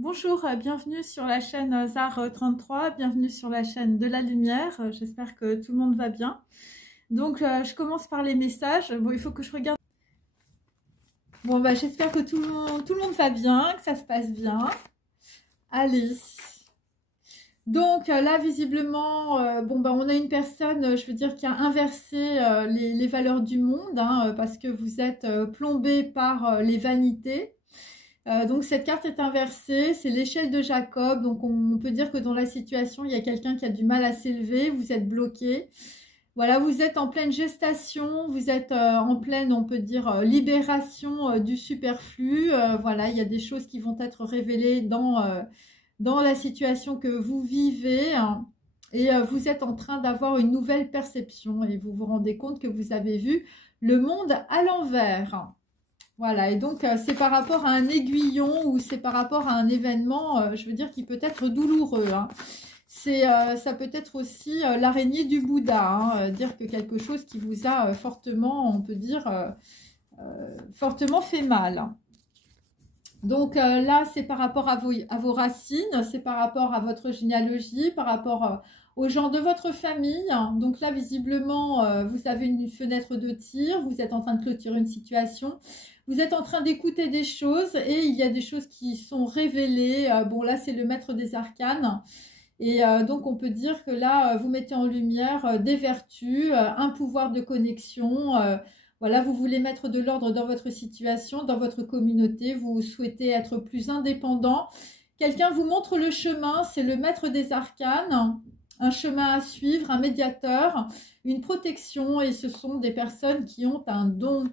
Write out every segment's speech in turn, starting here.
Bonjour, bienvenue sur la chaîne ZAR 33, bienvenue sur la chaîne de la lumière. J'espère que tout le monde va bien. Donc, je commence par les messages. Bon, il faut que je regarde. Bon, bah, j'espère que tout le monde va bien, que ça se passe bien. Allez. Donc, là, visiblement, bon, bah, on a une personne, je veux dire, qui a inversé les valeurs du monde, hein, parce que vous êtes plombé par les vanités. Donc cette carte est inversée, c'est l'échelle de Jacob, donc on peut dire que dans la situation, il y a quelqu'un qui a du mal à s'élever, vous êtes bloqué. Voilà, vous êtes en pleine gestation, vous êtes en pleine, on peut dire, libération du superflu. Voilà, il y a des choses qui vont être révélées dans la situation que vous vivez. Hein, et vous êtes en train d'avoir une nouvelle perception et vous vous rendez compte que vous avez vu le monde à l'envers. Voilà, et donc c'est par rapport à un aiguillon ou c'est par rapport à un événement, je veux dire, qui peut être douloureux. Hein. Ça peut être aussi l'araignée du Bouddha, hein, dire que quelque chose qui vous a fortement, on peut dire, fortement fait mal. Donc là, c'est par rapport à vos racines, c'est par rapport à votre généalogie, par rapport aux gens de votre famille. Donc là, visiblement, vous avez une fenêtre de tir, vous êtes en train de clôturer une situation, vous êtes en train d'écouter des choses et il y a des choses qui sont révélées. Bon, là, c'est le maître des arcanes. Et donc, on peut dire que là, vous mettez en lumière des vertus, un pouvoir de connexion. Voilà, vous voulez mettre de l'ordre dans votre situation, dans votre communauté. Vous souhaitez être plus indépendant. Quelqu'un vous montre le chemin, c'est le maître des arcanes. Un chemin à suivre, un médiateur, une protection. Et ce sont des personnes qui ont un don.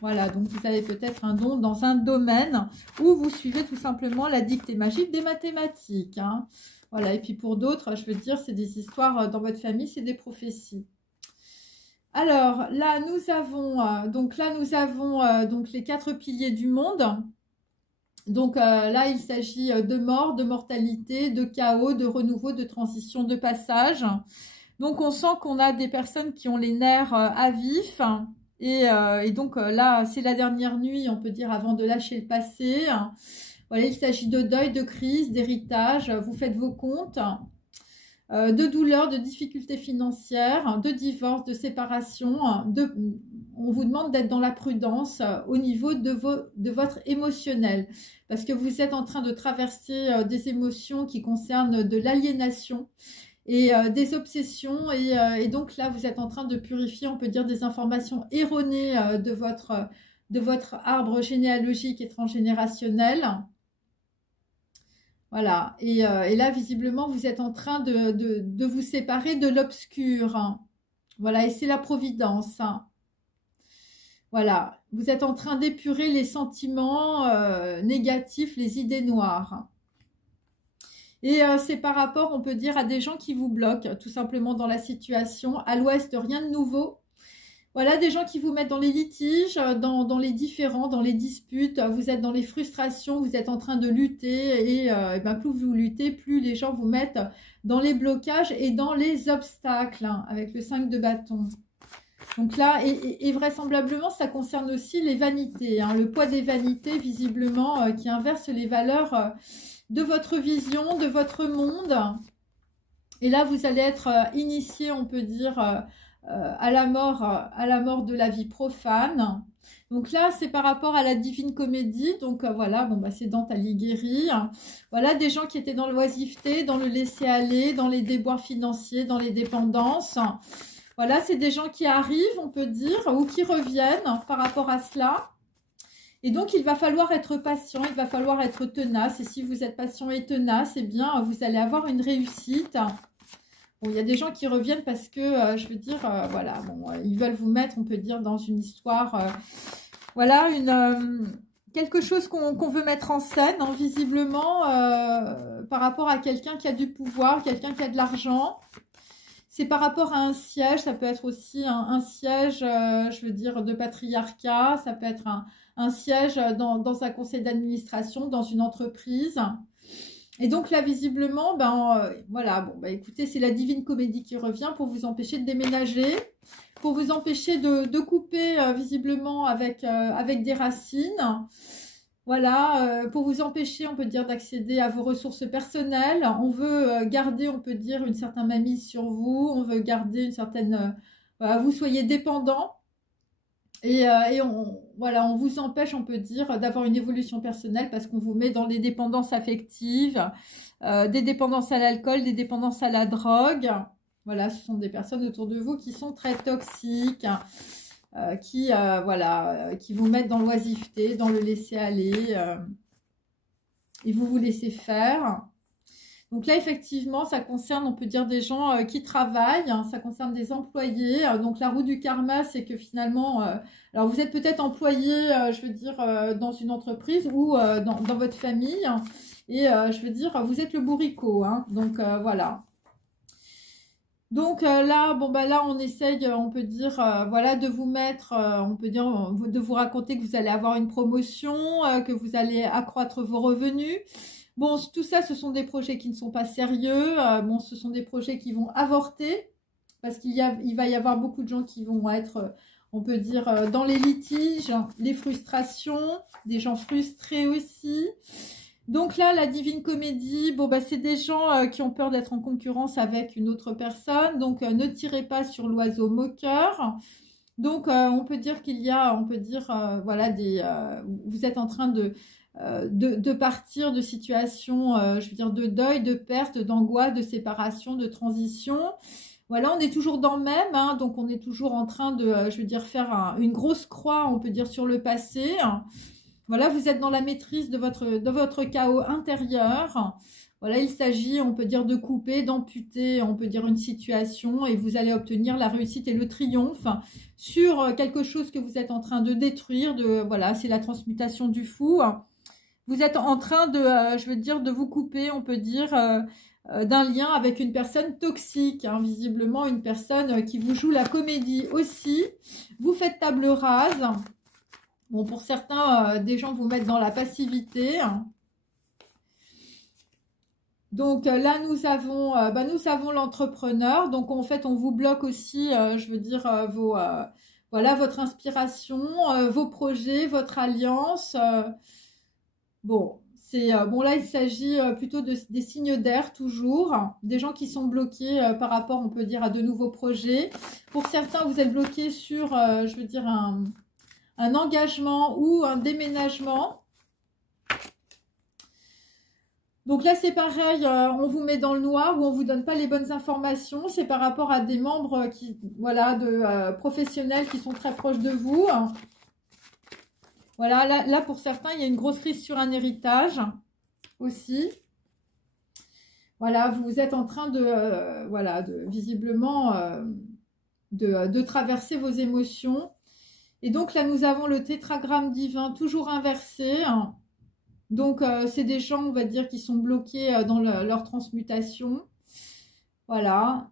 Voilà, donc vous avez peut-être un don dans un domaine où vous suivez tout simplement la dictée magique des mathématiques. Hein. Voilà, et puis pour d'autres, je veux dire, c'est des histoires dans votre famille, c'est des prophéties. Alors, là, nous avons, donc les 4 piliers du monde. Donc là, il s'agit de mort, de mortalité, de chaos, de renouveau, de transition, de passage. Donc, on sent qu'on a des personnes qui ont les nerfs à vif. Et donc là, c'est la dernière nuit, on peut dire, avant de lâcher le passé. Voilà, il s'agit de deuil, de crise, d'héritage. Vous faites vos comptes. De douleurs, de difficultés financières, de divorce, de séparation. On vous demande d'être dans la prudence au niveau de votre émotionnel. Parce que vous êtes en train de traverser des émotions qui concernent de l'aliénation et des obsessions. Et donc là, vous êtes en train de purifier, on peut dire, des informations erronées de votre arbre généalogique et transgénérationnel. Voilà, et là, visiblement, vous êtes en train de vous séparer de l'obscur. Hein. Voilà, et c'est la providence. Hein. Voilà, vous êtes en train d'épurer les sentiments négatifs, les idées noires. Et c'est par rapport, on peut dire, à des gens qui vous bloquent, tout simplement dans la situation. À l'ouest, rien de nouveau. Voilà, des gens qui vous mettent dans les litiges, dans les différends, dans les disputes, vous êtes dans les frustrations, vous êtes en train de lutter et ben, plus vous luttez, plus les gens vous mettent dans les blocages et dans les obstacles, hein, avec le 5 de bâton. Donc là, et vraisemblablement, ça concerne aussi les vanités, hein, le poids des vanités, visiblement, qui inverse les valeurs de votre vision, de votre monde. Et là, vous allez être initié, on peut dire... à la mort de la vie profane. Donc là, c'est par rapport à la Divine Comédie. Donc voilà, bon, bah, c'est Dante Alighieri. Voilà, des gens qui étaient dans l'oisiveté, dans le laisser-aller, dans les déboires financiers, dans les dépendances. Voilà, c'est des gens qui arrivent, on peut dire, ou qui reviennent par rapport à cela. Et donc, il va falloir être patient, il va falloir être tenace. Et si vous êtes patient et tenace, eh bien, vous allez avoir une réussite. Bon, il y a des gens qui reviennent parce que, je veux dire, voilà, bon, ils veulent vous mettre, on peut dire, dans une histoire, voilà, quelque chose qu'on veut mettre en scène, hein, visiblement, par rapport à quelqu'un qui a du pouvoir, quelqu'un qui a de l'argent. C'est par rapport à un siège, ça peut être aussi un siège, je veux dire, de patriarcat, ça peut être un siège dans un conseil d'administration, dans une entreprise. Et donc là, visiblement, ben voilà, bon, bah écoutez, c'est la Divine Comédie qui revient pour vous empêcher de déménager, pour vous empêcher de couper visiblement avec des racines. Voilà, pour vous empêcher, on peut dire, d'accéder à vos ressources personnelles. On veut garder, on peut dire, une certaine mainmise sur vous. On veut garder une certaine... voilà, vous soyez dépendant. Et voilà, on vous empêche, on peut dire, d'avoir une évolution personnelle parce qu'on vous met dans des dépendances affectives, des dépendances à l'alcool, des dépendances à la drogue. Voilà, ce sont des personnes autour de vous qui sont très toxiques, qui vous mettent dans l'oisiveté, dans le laisser-aller, et vous laissez faire. Donc là, effectivement, ça concerne, on peut dire, des gens qui travaillent, hein, ça concerne des employés. Donc la roue du karma, c'est que finalement, alors vous êtes peut-être employé, je veux dire, dans une entreprise ou dans votre famille. Et je veux dire, vous êtes le bourricot. Hein, donc voilà. Donc là, bon bah là, on essaye, on peut dire, voilà, de vous mettre, on peut dire, de vous raconter que vous allez avoir une promotion, que vous allez accroître vos revenus. Bon, tout ça, ce sont des projets qui ne sont pas sérieux. Bon, ce sont des projets qui vont avorter parce il va y avoir beaucoup de gens qui vont être, on peut dire, dans les litiges, les frustrations, des gens frustrés aussi. Donc là, la Divine Comédie, bon, bah, c'est des gens qui ont peur d'être en concurrence avec une autre personne. Donc, ne tirez pas sur l'oiseau moqueur. Donc, on peut dire qu'il y a, on peut dire, voilà, vous êtes en train de partir de situations, je veux dire, de deuil, de perte, d'angoisse, de séparation, de transition. Voilà, on est toujours dans le même, hein, donc on est toujours en train de, je veux dire, faire une grosse croix, on peut dire, sur le passé. Voilà, vous êtes dans la maîtrise de votre chaos intérieur. Voilà, il s'agit, on peut dire, de couper, d'amputer, on peut dire, une situation et vous allez obtenir la réussite et le triomphe sur quelque chose que vous êtes en train de détruire. Voilà, c'est la transmutation du fou. Vous êtes en train de, je veux dire, de vous couper, on peut dire, d'un lien avec une personne toxique, hein, visiblement une personne qui vous joue la comédie aussi. Vous faites table rase. Bon, pour certains, des gens vous mettent dans la passivité. Donc là, nous avons l'entrepreneur. Donc en fait, on vous bloque aussi, je veux dire, voilà, votre inspiration, vos projets, votre alliance. Bon, bon là, il s'agit plutôt des signes d'air toujours, des gens qui sont bloqués par rapport, on peut dire, à de nouveaux projets. Pour certains, vous êtes bloqués sur, je veux dire, un engagement ou un déménagement. Donc là, c'est pareil, on vous met dans le noir ou on vous donne pas les bonnes informations. C'est par rapport à des membres voilà, professionnels qui sont très proches de vous. Voilà, là, pour certains, il y a une grosse crise sur un héritage aussi. Voilà, vous êtes en train de, voilà, visiblement, de traverser vos émotions. Et donc là, nous avons le tétragramme divin toujours inversé. Donc, c'est des gens, on va dire, qui sont bloqués dans leur transmutation. Voilà.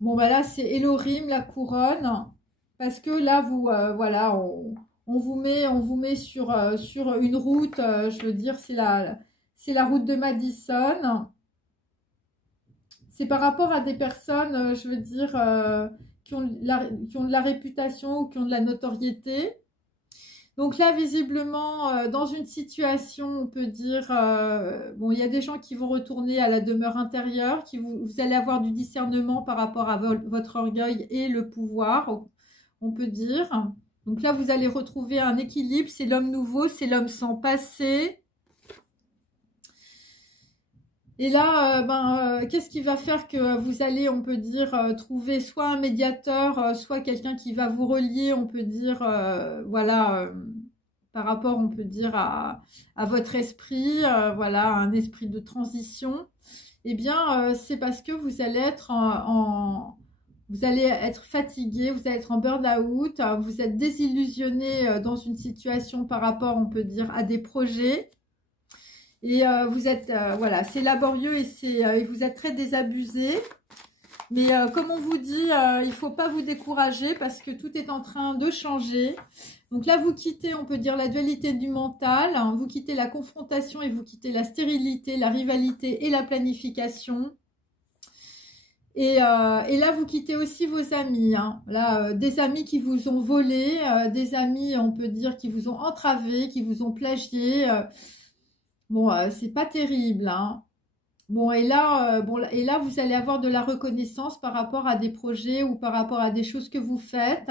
Bon, bah là, c'est Elohim, la couronne. Parce que là, voilà, on vous met sur une route, je veux dire, c'est la route de Madison. C'est par rapport à des personnes, je veux dire, qui ont de la réputation ou qui ont de la notoriété. Donc là, visiblement, dans une situation, on peut dire, bon, il y a des gens qui vont retourner à la demeure intérieure, vous allez avoir du discernement par rapport à votre orgueil et le pouvoir, on peut dire. Donc là, vous allez retrouver un équilibre, c'est l'homme nouveau, c'est l'homme sans passé. Et là, qu'est-ce qui va faire que vous allez, on peut dire, trouver soit un médiateur, soit quelqu'un qui va vous relier, on peut dire, voilà, par rapport, on peut dire, à votre esprit, voilà, un esprit de transition. Eh bien, c'est parce que vous allez être vous allez être fatigué, vous allez être en burn-out, vous êtes désillusionné dans une situation par rapport, on peut dire, à des projets. Et vous êtes, voilà, c'est laborieux et vous êtes très désabusé. Mais comme on vous dit, il ne faut pas vous décourager parce que tout est en train de changer. Donc là, vous quittez, on peut dire, la dualité du mental. Hein, vous quittez la confrontation et vous quittez la stérilité, la rivalité et la planification. Et là, vous quittez aussi vos amis, hein. Là, des amis qui vous ont volé, des amis, on peut dire, qui vous ont entravé, qui vous ont plagié. Bon, c'est pas terrible, hein. Bon, et là, vous allez avoir de la reconnaissance par rapport à des projets ou par rapport à des choses que vous faites.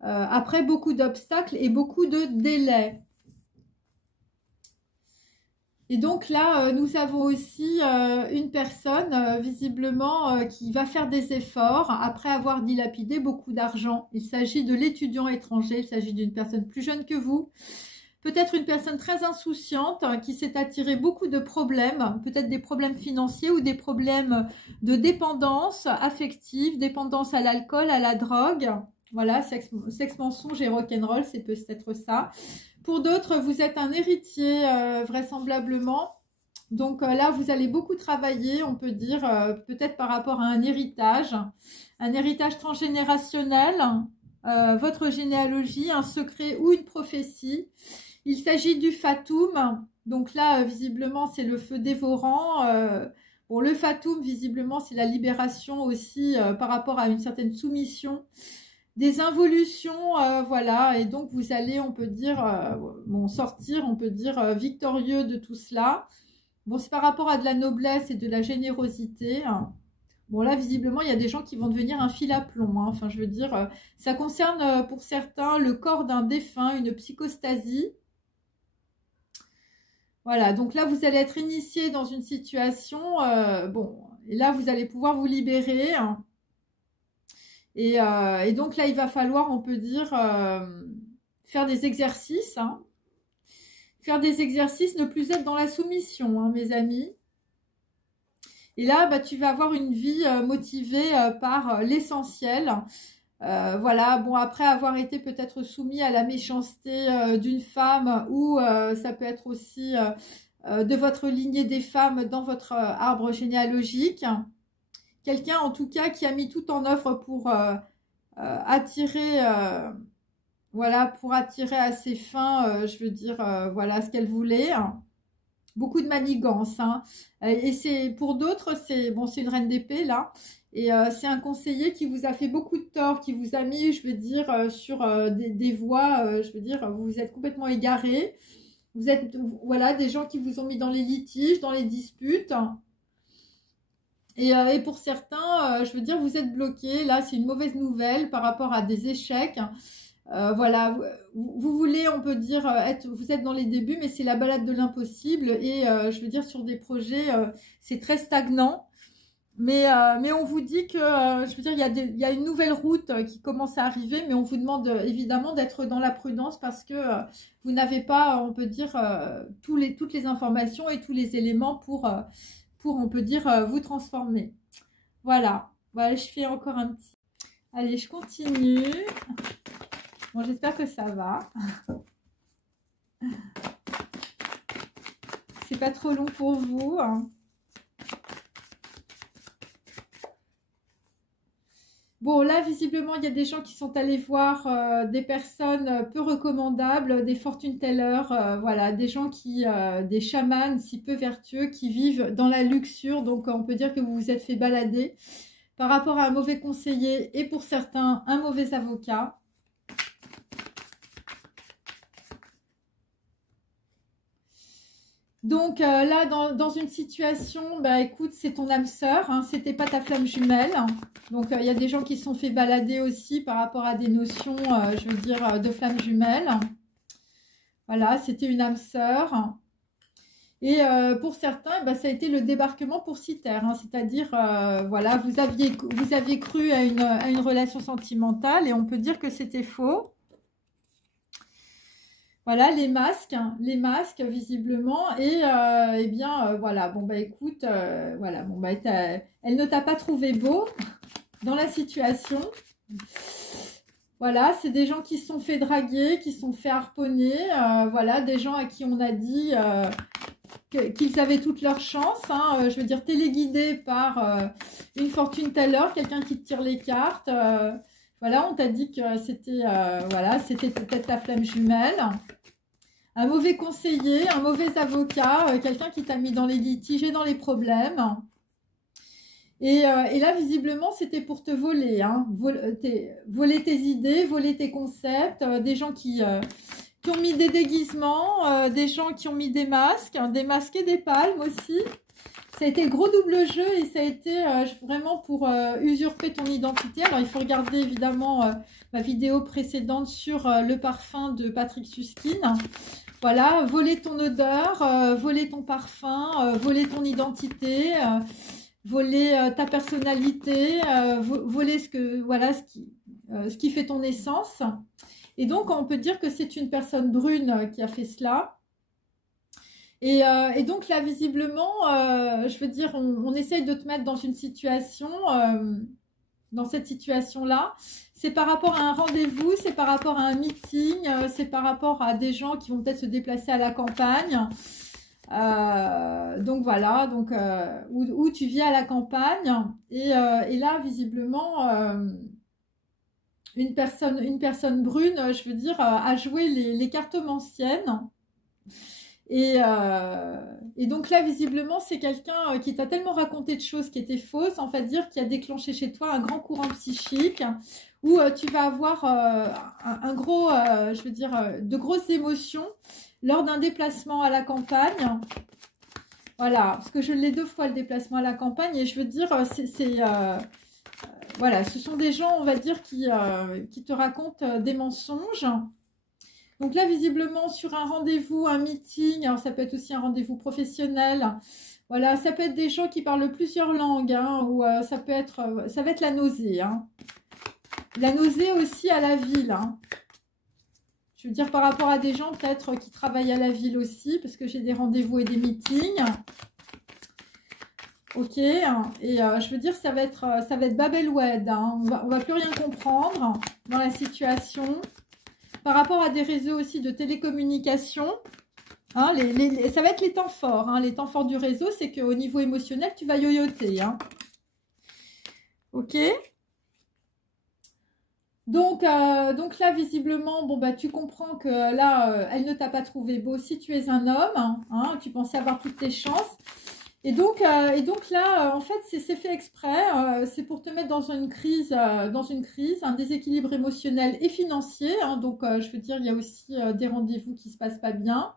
Après, beaucoup d'obstacles et beaucoup de délais. Et donc là, nous avons aussi une personne, visiblement, qui va faire des efforts après avoir dilapidé beaucoup d'argent. Il s'agit de l'étudiant étranger, il s'agit d'une personne plus jeune que vous. Peut-être une personne très insouciante qui s'est attiré beaucoup de problèmes, peut-être des problèmes financiers ou des problèmes de dépendance affective, dépendance à l'alcool, à la drogue. Voilà, sexe mensonge et rock'n'roll, c'est peut-être ça. Pour d'autres, vous êtes un héritier vraisemblablement. Donc là, vous allez beaucoup travailler, on peut dire, peut-être par rapport à un héritage transgénérationnel, votre généalogie, un secret ou une prophétie. Il s'agit du Fatum. Donc là, visiblement, c'est le feu dévorant. Bon, le Fatum, visiblement, c'est la libération aussi par rapport à une certaine soumission. Des involutions, voilà, et donc vous allez, on peut dire, bon, sortir, on peut dire, victorieux de tout cela. Bon, c'est par rapport à de la noblesse et de la générosité. Bon, là, visiblement, il y a des gens qui vont devenir un fil à plomb, hein. Enfin, je veux dire, ça concerne pour certains le corps d'un défunt, une psychostasie. Voilà, donc là, vous allez être initié dans une situation, bon, et là, vous allez pouvoir vous libérer, hein. Et donc là, il va falloir, on peut dire, faire des exercices, hein. Faire des exercices, ne plus être dans la soumission, hein, mes amis. Et là, bah, tu vas avoir une vie motivée par l'essentiel. Voilà, bon, après avoir été peut-être soumis à la méchanceté d'une femme ou ça peut être aussi de votre lignée des femmes dans votre arbre généalogique. Quelqu'un, en tout cas, qui a mis tout en œuvre pour attirer, voilà, pour attirer à ses fins, je veux dire, voilà, ce qu'elle voulait. Beaucoup de manigance, hein. Et c'est pour d'autres, c'est bon, c'est une reine d'épée là, et c'est un conseiller qui vous a fait beaucoup de tort, qui vous a mis, je veux dire, sur des voies, je veux dire, vous vous êtes complètement égaré. Vous êtes, voilà, des gens qui vous ont mis dans les litiges, dans les disputes. Et pour certains, je veux dire, vous êtes bloqués. Là, c'est une mauvaise nouvelle par rapport à des échecs. Voilà, vous voulez, on peut dire, vous êtes dans les débuts, mais c'est la balade de l'impossible. Et je veux dire, sur des projets, c'est très stagnant. Mais on vous dit que, je veux dire, il y a une nouvelle route qui commence à arriver, mais on vous demande évidemment d'être dans la prudence parce que vous n'avez pas, on peut dire, toutes les informations et tous les éléments pour on peut dire, vous transformer. Voilà. Voilà, je fais encore un petit... Allez, je continue. Bon, j'espère que ça va. C'est pas trop long pour vous, hein. Bon, là, visiblement, il y a des gens qui sont allés voir des personnes peu recommandables, des fortune tellers, voilà, des gens qui, des chamans si peu vertueux qui vivent dans la luxure. Donc, on peut dire que vous vous êtes fait balader par rapport à un mauvais conseiller et pour certains, un mauvais avocat. Donc là, dans une situation, bah écoute, c'est ton âme sœur, hein, c'était pas ta flamme jumelle. Donc il y a des gens qui se sont fait balader aussi par rapport à des notions, je veux dire, de flamme jumelle. Voilà, c'était une âme sœur. Et pour certains, bah, ça a été le débarquement pour Citer, hein, c'est-à-dire, voilà, vous aviez cru à une relation sentimentale et on peut dire que c'était faux. Voilà, les masques visiblement, et eh bien, voilà, bon bah écoute, voilà, bon bah elle ne t'a pas trouvé beau dans la situation. Voilà, c'est des gens qui se sont fait draguer, qui se sont fait harponner, voilà, des gens à qui on a dit qu'ils avaient toutes leurs chances, hein, je veux dire téléguidés par une fortune teller, quelqu'un qui te tire les cartes, voilà, on t'a dit que c'était voilà, c'était peut-être ta flamme jumelle. Un mauvais conseiller, un mauvais avocat, quelqu'un qui t'a mis dans les litiges et dans les problèmes. Et là, visiblement, c'était pour te voler, hein. Voler tes idées, voler tes concepts, des gens qui ont mis des déguisements, des gens qui ont mis des masques et des palmes aussi. Ça a été gros double jeu et ça a été vraiment pour usurper ton identité. Alors, il faut regarder évidemment ma vidéo précédente sur le parfum de Patrick Suskind. Voilà, voler ton odeur, voler ton parfum, voler ton identité, voler ta personnalité, voler ce qui fait ton essence. Et donc, on peut dire que c'est une personne brune qui a fait cela. Et donc là, visiblement, je veux dire, on essaye de te mettre dans une situation, dans cette situation-là. C'est par rapport à un rendez-vous, c'est par rapport à un meeting, c'est par rapport à des gens qui vont peut-être se déplacer à la campagne. Donc voilà, donc où tu vis à la campagne. Et là, visiblement, une personne brune, je veux dire, a joué les cartomanciennes. Et donc là, visiblement, c'est quelqu'un qui t'a tellement raconté de choses qui étaient fausses, en fait, dire, qui a déclenché chez toi un grand courant psychique où tu vas avoir un gros, je veux dire, de grosses émotions lors d'un déplacement à la campagne. Voilà, parce que je l'ai 2 fois le déplacement à la campagne et je veux dire, voilà, ce sont des gens, on va dire, qui te racontent des mensonges. Donc là, visiblement, sur un rendez-vous, un meeting, alors ça peut être aussi un rendez-vous professionnel. Voilà, ça peut être des gens qui parlent plusieurs langues, hein, ou ça va être la nausée. Hein. La nausée aussi à la ville. Hein. Je veux dire, par rapport à des gens peut-être qui travaillent à la ville aussi, parce que j'ai des rendez-vous et des meetings. Ok, et je veux dire, ça va être Babelwed. Hein. On va plus rien comprendre dans la situation. Par rapport à des réseaux aussi de télécommunication, hein, ça va être les temps forts. Hein. Les temps forts du réseau, c'est qu'au niveau émotionnel, tu vas yoyoter. Hein. Ok. Donc là, visiblement, bon, bah, tu comprends que là, elle ne t'a pas trouvé beau si tu es un homme. Hein, tu pensais avoir toutes tes chances. Et donc là, en fait, c'est fait exprès. C'est pour te mettre dans une crise, un déséquilibre émotionnel et financier. Hein, donc, je veux dire, il y a aussi des rendez-vous qui se passent pas bien.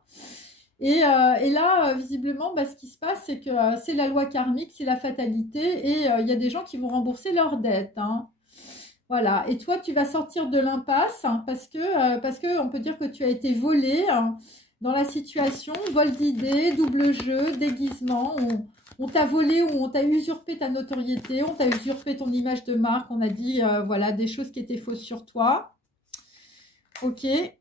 Et là, visiblement, bah, ce qui se passe, c'est que c'est la loi karmique, c'est la fatalité. Et il y a des gens qui vont rembourser leurs dettes. Hein. Voilà. Et toi, tu vas sortir de l'impasse hein, parce que on peut dire que tu as été volé. Hein, dans la situation, vol d'idées, double jeu, déguisement, on t'a volé ou on t'a usurpé ta notoriété, on t'a usurpé ton image de marque, on a dit voilà des choses qui étaient fausses sur toi. Ok. Et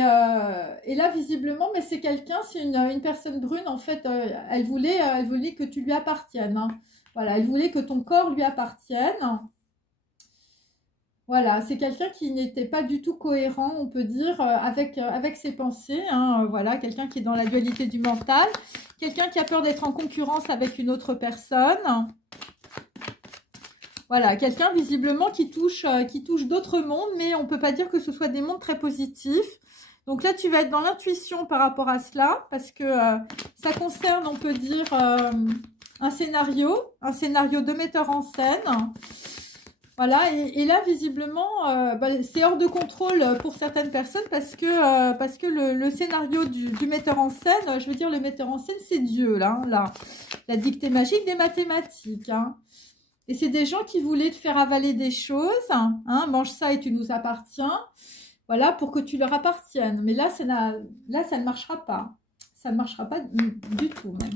là, visiblement, mais c'est quelqu'un, c'est une personne brune, en fait, elle voulait que tu lui appartiennes. Hein. Voilà, elle voulait que ton corps lui appartienne. Voilà, c'est quelqu'un qui n'était pas du tout cohérent, on peut dire, avec ses pensées. Hein, voilà, quelqu'un qui est dans la dualité du mental. Quelqu'un qui a peur d'être en concurrence avec une autre personne. Voilà, quelqu'un visiblement qui touche d'autres mondes, mais on ne peut pas dire que ce soit des mondes très positifs. Donc là, tu vas être dans l'intuition par rapport à cela, parce que ça concerne, on peut dire, un scénario de metteur en scène. Voilà, et là, visiblement, bah, c'est hors de contrôle pour certaines personnes parce que le scénario du metteur en scène, je veux dire, le metteur en scène, c'est Dieu, là, la dictée magique des mathématiques. Hein. Et c'est des gens qui voulaient te faire avaler des choses, hein, mange ça et tu nous appartiens, voilà, pour que tu leur appartiennes. Mais là, ça ne marchera pas. Ça ne marchera pas du tout, même.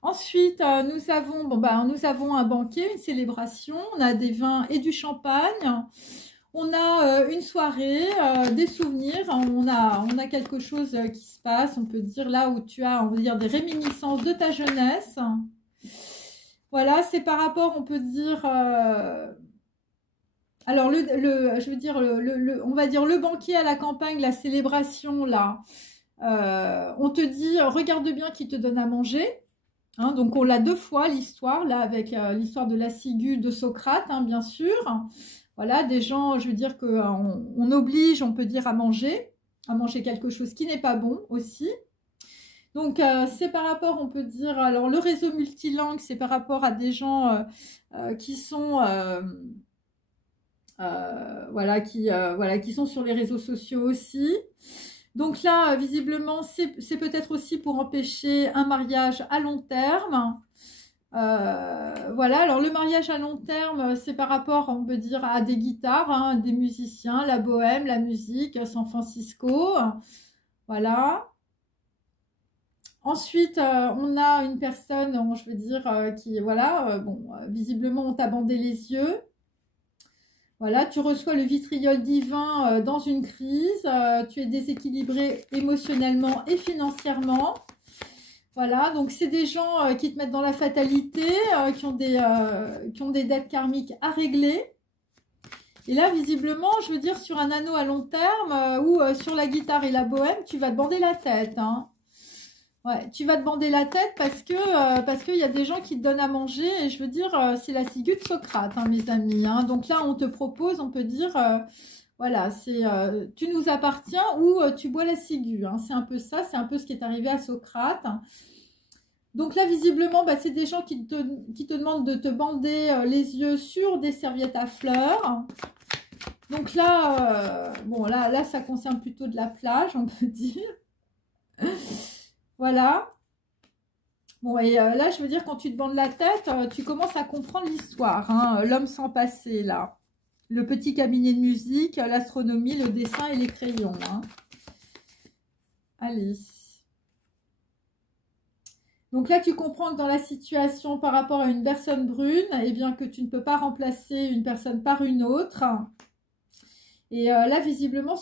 Ensuite, nous avons un banquet, une célébration. On a des vins et du champagne. On a une soirée, des souvenirs. On a quelque chose qui se passe. On peut dire là où tu as, on va dire, des réminiscences de ta jeunesse. Voilà, c'est par rapport, on peut dire... alors, je veux dire, on va dire le banquet à la campagne, la célébration, là... on te dit, regarde bien qui te donne à manger. Hein, donc, on l'a 2 fois, l'histoire, là, avec l'histoire de la ciguë de Socrate, hein, bien sûr. Voilà, des gens, je veux dire qu'on oblige, on peut dire, à manger quelque chose qui n'est pas bon aussi. Donc, c'est par rapport, on peut dire, alors le réseau multilingue, c'est par rapport à des gens qui sont, voilà, qui sont sur les réseaux sociaux aussi. Donc là, visiblement, c'est peut-être aussi pour empêcher un mariage à long terme. Voilà, alors le mariage à long terme, c'est par rapport, on peut dire, à des guitares, hein, des musiciens, la bohème, la musique, San Francisco. Voilà. Ensuite, on a une personne, je veux dire, qui, voilà, bon, visiblement, on t'a bandé les yeux. Voilà, tu reçois le vitriol divin dans une crise. Tu es déséquilibré émotionnellement et financièrement. Voilà, donc c'est des gens qui te mettent dans la fatalité, qui ont des dettes karmiques à régler. Et là, visiblement, je veux dire, sur un anneau à long terme ou sur la guitare et la bohème, tu vas te bander la tête, hein. Ouais, tu vas te bander la tête parce qu'il y a des gens qui te donnent à manger et je veux dire, c'est la ciguë de Socrate, hein, mes amis, hein. Donc là, on te propose, on peut dire, voilà, c'est tu nous appartiens ou tu bois la ciguë, hein. C'est un peu ça, c'est un peu ce qui est arrivé à Socrate. Donc là, visiblement, bah, c'est des gens qui te demandent de te bander les yeux sur des serviettes à fleurs. Donc là, bon, là, ça concerne plutôt de la plage, on peut dire. Voilà. Bon, et là, je veux dire, quand tu te bandes la tête, tu commences à comprendre l'histoire, hein. L'homme sans passé, là. Le petit cabinet de musique, l'astronomie, le dessin et les crayons, hein. Allez. Donc là, tu comprends que dans la situation par rapport à une personne brune, eh bien que tu ne peux pas remplacer une personne par une autre. Et là, visiblement,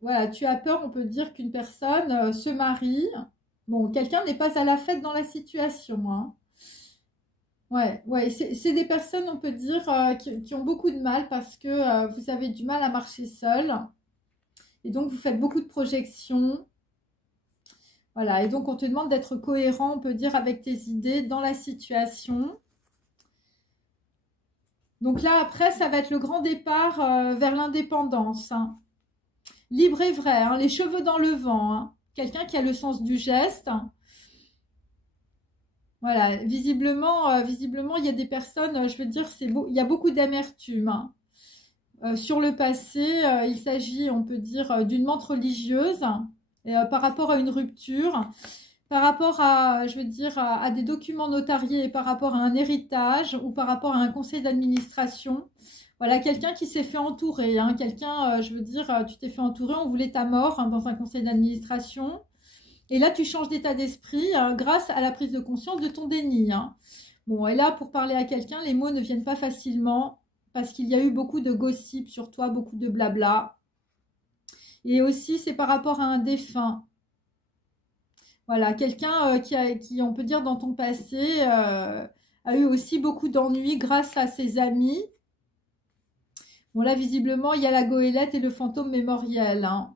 voilà, tu as peur, on peut dire, qu'une personne se marie. Bon, quelqu'un n'est pas à la fête dans la situation, hein. Ouais, c'est des personnes, on peut dire, qui ont beaucoup de mal parce que vous avez du mal à marcher seul. Et donc, vous faites beaucoup de projections. Voilà, et donc on te demande d'être cohérent, on peut dire, avec tes idées dans la situation. Donc là, après, ça va être le grand départ vers l'indépendance, hein. Libre et vrai, hein, les cheveux dans le vent, hein. Quelqu'un qui a le sens du geste. Voilà, visiblement, il y a des personnes, je veux dire, il y a beaucoup d'amertume, hein. Sur le passé, il s'agit, on peut dire, d'une menthe religieuse par rapport à une rupture, par rapport à, je veux dire, à des documents notariés, par rapport à un héritage ou par rapport à un conseil d'administration. Voilà, quelqu'un qui s'est fait entourer, hein, quelqu'un, je veux dire, tu t'es fait entourer, on voulait ta mort, hein, dans un conseil d'administration. Et là, tu changes d'état d'esprit grâce à la prise de conscience de ton déni, hein. Bon, et là, pour parler à quelqu'un, les mots ne viennent pas facilement parce qu'il y a eu beaucoup de gossip sur toi, beaucoup de blabla. Et aussi, c'est par rapport à un défunt. Voilà, quelqu'un qui, on peut dire, dans ton passé, a eu aussi beaucoup d'ennuis grâce à ses amis. Bon, là, visiblement, il y a la goélette et le fantôme mémoriel, hein.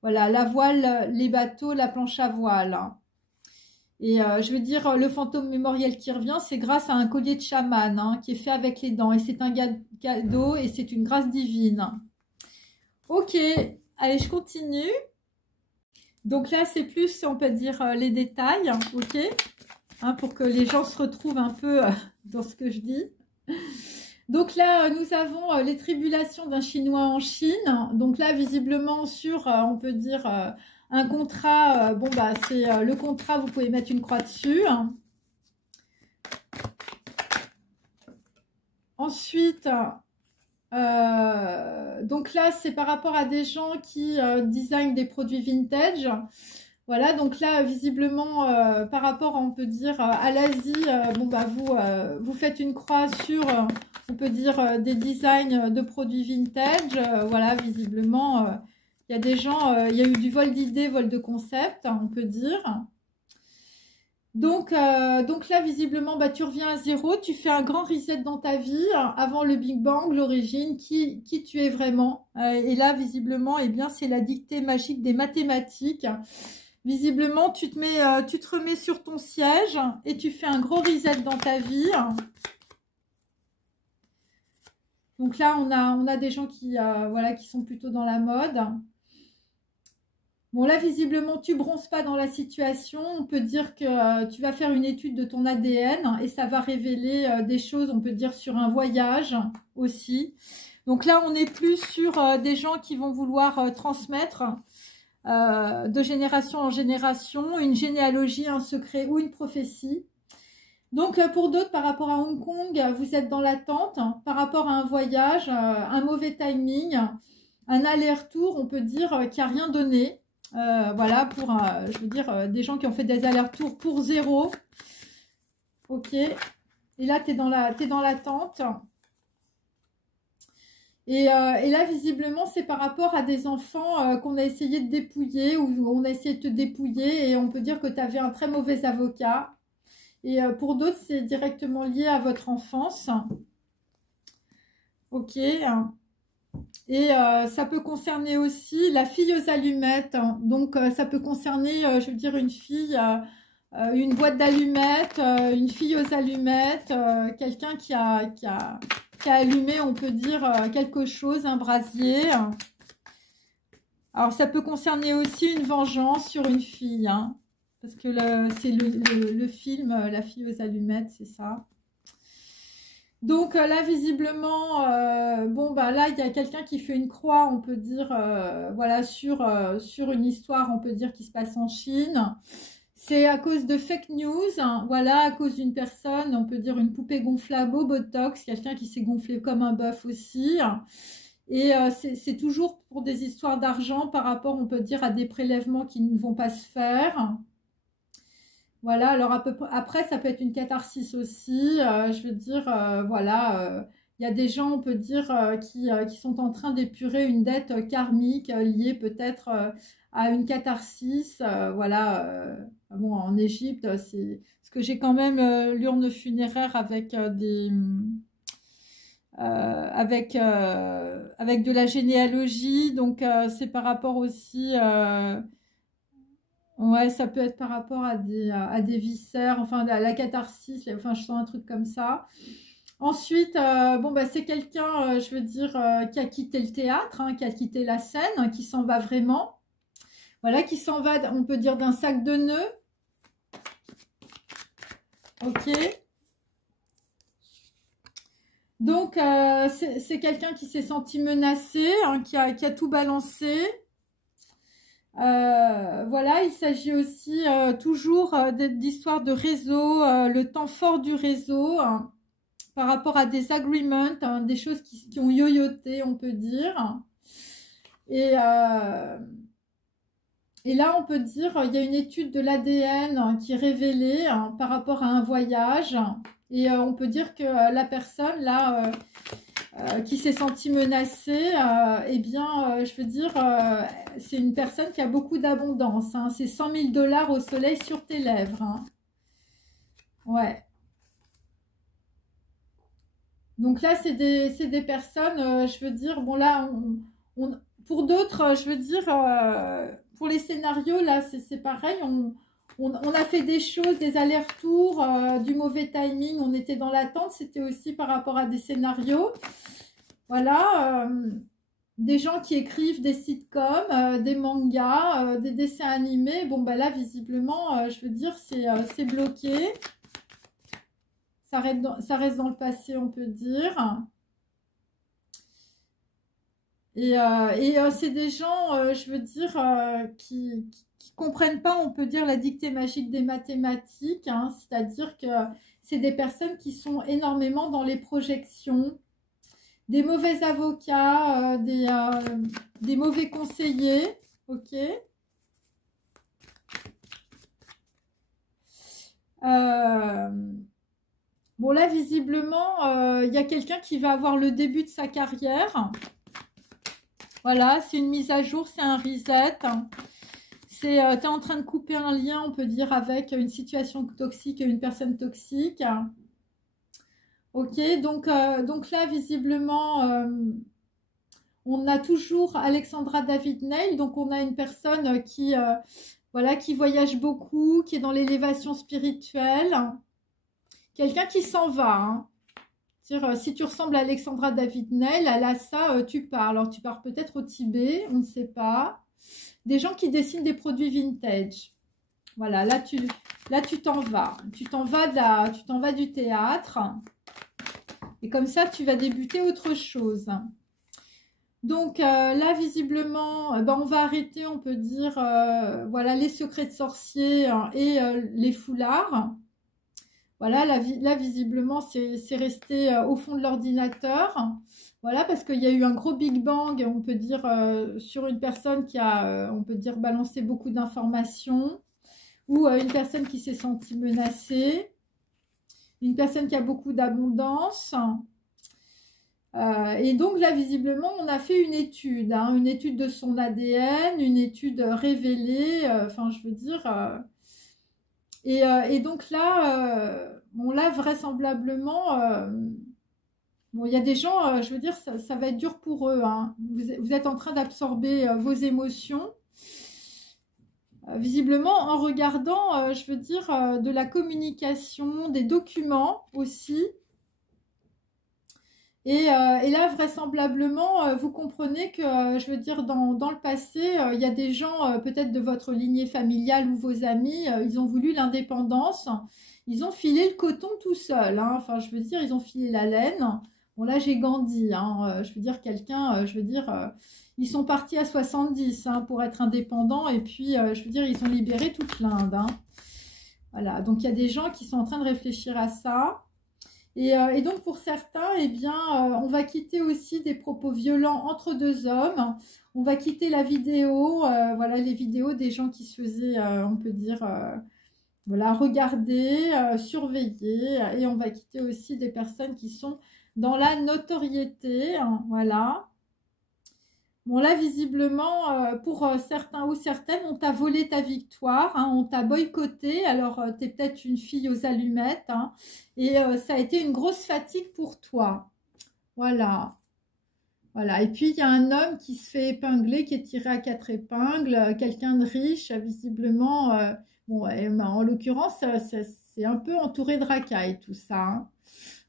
Voilà, la voile, les bateaux, la planche à voile, hein. Et je veux dire, le fantôme mémoriel qui revient, c'est grâce à un collier de chaman, hein, qui est fait avec les dents. Et c'est un cadeau et c'est une grâce divine. Ok, allez, je continue. Donc là, c'est plus, on peut dire, les détails, ok, hein, pour que les gens se retrouvent un peu dans ce que je dis. Donc là, nous avons les tribulations d'un Chinois en Chine. Donc là, visiblement, sur, on peut dire, un contrat, bon, bah, c'est le contrat, vous pouvez mettre une croix dessus. Ensuite, donc là, c'est par rapport à des gens qui designent des produits vintage. Voilà, donc là, visiblement, par rapport, on peut dire, à l'Asie, bon, bah, vous faites une croix sur, on peut dire, des designs de produits vintage. Voilà, visiblement, il y a des gens, il y a eu du vol d'idées, vol de concepts, on peut dire. Donc là, visiblement, bah, tu reviens à zéro, tu fais un grand reset dans ta vie, avant le Big Bang, l'origine, qui tu es vraiment. Et là, visiblement, eh bien, c'est la dictée magique des mathématiques. Visiblement, tu te remets sur ton siège et tu fais un gros reset dans ta vie. Donc là, on a des gens qui, voilà, qui sont plutôt dans la mode. Bon, là, visiblement, tu bronzes pas dans la situation. On peut dire que tu vas faire une étude de ton ADN et ça va révéler des choses, on peut dire, sur un voyage aussi. Donc là, on est plus sur des gens qui vont vouloir transmettre de génération en génération une généalogie, un secret ou une prophétie. Donc, pour d'autres, par rapport à Hong Kong, vous êtes dans l'attente. Par rapport à un voyage, un mauvais timing, un aller-retour, on peut dire qu'il n'y a rien donné. Voilà, pour, je veux dire, des gens qui ont fait des allers-retours pour zéro. Ok. Et là, tu es dans l'attente. Et là, visiblement, c'est par rapport à des enfants qu'on a essayé de dépouiller ou on a essayé de te dépouiller et on peut dire que tu avais un très mauvais avocat. Et pour d'autres, c'est directement lié à votre enfance. Ok. Et ça peut concerner aussi la fille aux allumettes. Donc, ça peut concerner, je veux dire, une fille, une boîte d'allumettes, une fille aux allumettes, quelqu'un qui a allumé, on peut dire, quelque chose, un brasier. Alors, ça peut concerner aussi une vengeance sur une fille, hein, parce que c'est le film La fille aux allumettes, c'est ça. Donc là, visiblement, bon, bah là, il y a quelqu'un qui fait une croix, on peut dire, voilà, sur une histoire, on peut dire, qui se passe en Chine. C'est à cause de fake news, hein, voilà, à cause d'une personne, on peut dire une poupée gonflable au Botox, quelqu'un qui s'est gonflé comme un bœuf aussi. Et c'est toujours pour des histoires d'argent par rapport, on peut dire, à des prélèvements qui ne vont pas se faire. Voilà, alors après, ça peut être une catharsis aussi. Je veux dire, voilà, il y a des gens, on peut dire, qui sont en train d'épurer une dette karmique liée peut-être à une catharsis. Voilà, bon, en Égypte, c'est parce que j'ai quand même l'urne funéraire avec avec de la généalogie, donc c'est par rapport aussi. Ouais, ça peut être par rapport à des viscères, enfin à la catharsis, enfin je sens un truc comme ça. Ensuite, bon bah c'est quelqu'un, je veux dire, qui a quitté le théâtre, hein, qui a quitté la scène, hein, qui s'en va vraiment. Voilà, qui s'en va, on peut dire, d'un sac de nœuds. Ok. Donc c'est quelqu'un qui s'est senti menacé, hein, qui a tout balancé. Voilà, il s'agit aussi toujours d'histoires de réseau, le temps fort du réseau, hein, par rapport à des agreements, hein, des choses qui ont yoyoté, on peut dire. Et là, on peut dire, il y a une étude de l'ADN hein, qui est révélée hein, par rapport à un voyage. Et on peut dire que la personne, là, qui s'est sentie menacée, eh bien, je veux dire, c'est une personne qui a beaucoup d'abondance. Hein. C'est 100 000 $ au soleil sur tes lèvres. Hein. Ouais. Donc là, c'est des personnes, je veux dire, bon là, pour d'autres, je veux dire, pour les scénarios, là, c'est pareil, on a fait des choses, des allers-retours, du mauvais timing, on était dans l'attente, c'était aussi par rapport à des scénarios. Voilà, des gens qui écrivent des sitcoms, des mangas, des dessins animés. Bon, bah là, visiblement, je veux dire, c'est bloqué. Ça reste dans le passé, on peut dire. Et c'est des gens, je veux dire, qui comprennent pas, on peut dire, la dictée magique des mathématiques. Hein, c'est-à-dire que c'est des personnes qui sont énormément dans les projections, des mauvais avocats, des mauvais conseillers. Ok. Bon, là, visiblement, il y a quelqu'un qui va avoir le début de sa carrière. Voilà, c'est une mise à jour, c'est un reset. Tu es en train de couper un lien, on peut dire, avec une situation toxique et une personne toxique. Ok, donc là, visiblement, on a toujours Alexandra David Neil. Donc, on a une personne voilà, qui voyage beaucoup, qui est dans l'élévation spirituelle. Quelqu'un qui s'en va, hein. Si tu ressembles à Alexandra David Neil, à Lhasa, tu pars. Alors, tu pars peut-être au Tibet, on ne sait pas. Des gens qui dessinent des produits vintage. Voilà, là tu t'en vas. Tu t'en vas du théâtre. Et comme ça, tu vas débuter autre chose. Donc là, visiblement, on va arrêter, on peut dire, voilà, les secrets de sorciers et les foulards. Voilà, là visiblement, c'est resté au fond de l'ordinateur. Voilà, parce qu'il y a eu un gros Big Bang, on peut dire, sur une personne qui a, on peut dire, balancé beaucoup d'informations, ou une personne qui s'est sentie menacée, une personne qui a beaucoup d'abondance. Et donc là, visiblement, on a fait une étude de son ADN, une étude révélée, enfin, je veux dire... Et donc là, bon là, vraisemblablement, bon, il y a des gens, je veux dire, ça va être dur pour eux, hein. Vous êtes en train d'absorber vos émotions. Visiblement, en regardant, je veux dire, de la communication, des documents aussi. Et là, vraisemblablement, vous comprenez que, je veux dire, dans le passé, il y a des gens, peut-être de votre lignée familiale ou vos amis, ils ont voulu l'indépendance. Ils ont filé le coton tout seul, hein. Enfin, je veux dire, ils ont filé la laine. Bon, là, j'ai Gandhi, hein. Je veux dire, quelqu'un, je veux dire, ils sont partis à 70 hein, pour être indépendants. Et puis, je veux dire, ils ont libéré toute l'Inde, hein. Voilà, donc il y a des gens qui sont en train de réfléchir à ça. Et donc pour certains, eh bien, on va quitter aussi des propos violents entre deux hommes. On va quitter la vidéo, voilà les vidéos des gens qui se faisaient, on peut dire, voilà, regarder, surveiller. Et on va quitter aussi des personnes qui sont dans la notoriété, hein, voilà. Bon là, visiblement, pour certains ou certaines, on t'a volé ta victoire, hein, on t'a boycotté. Alors, tu es peut-être une fille aux allumettes, hein, et ça a été une grosse fatigue pour toi. Voilà. Voilà. Et puis, il y a un homme qui se fait épingler, qui est tiré à 4 épingles, quelqu'un de riche, visiblement. Bon, en l'occurrence, c'est un peu entouré de racailles, tout ça, hein.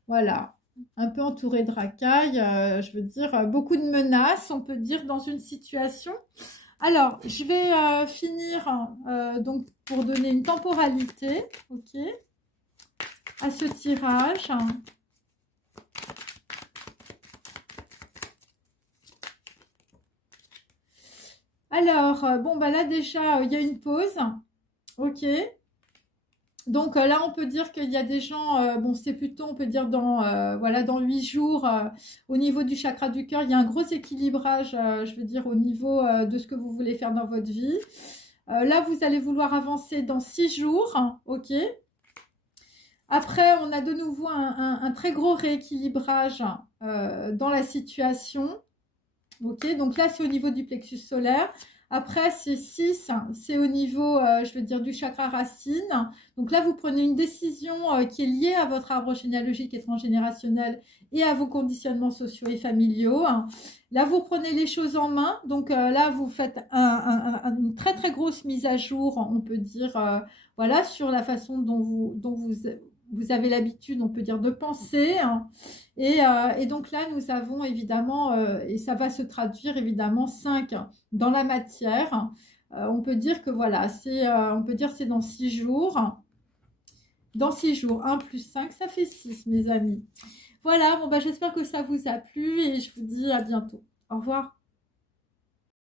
Voilà. Un peu entouré de racailles, je veux dire, beaucoup de menaces, on peut dire, dans une situation. Alors, je vais finir, donc, pour donner une temporalité, ok, à ce tirage. Alors, bon, bah là, déjà, il y a une pause, ok. Donc là, on peut dire qu'il y a des gens, bon, c'est plutôt, on peut dire, voilà, dans 8 jours, au niveau du chakra du cœur, il y a un gros équilibrage, je veux dire, au niveau de ce que vous voulez faire dans votre vie. Là, vous allez vouloir avancer dans 6 jours, hein, ok. Après, on a de nouveau un très gros rééquilibrage dans la situation, ok. Donc là, c'est au niveau du plexus solaire. Après, c'est 6, c'est au niveau, je veux dire, du chakra racine. Donc là, vous prenez une décision qui est liée à votre arbre généalogique et transgénérationnel et à vos conditionnements sociaux et familiaux. Là, vous prenez les choses en main. Donc là, vous faites une très, très grosse mise à jour, on peut dire, voilà, sur la façon dont vous avez l'habitude, on peut dire, de penser. Et donc là, nous avons évidemment, et ça va se traduire évidemment, 5 dans la matière. On peut dire que voilà, on peut dire c'est dans 6 jours. Dans 6 jours, 1 plus 5, ça fait 6, mes amis. Voilà, bon bah j'espère que ça vous a plu et je vous dis à bientôt. Au revoir.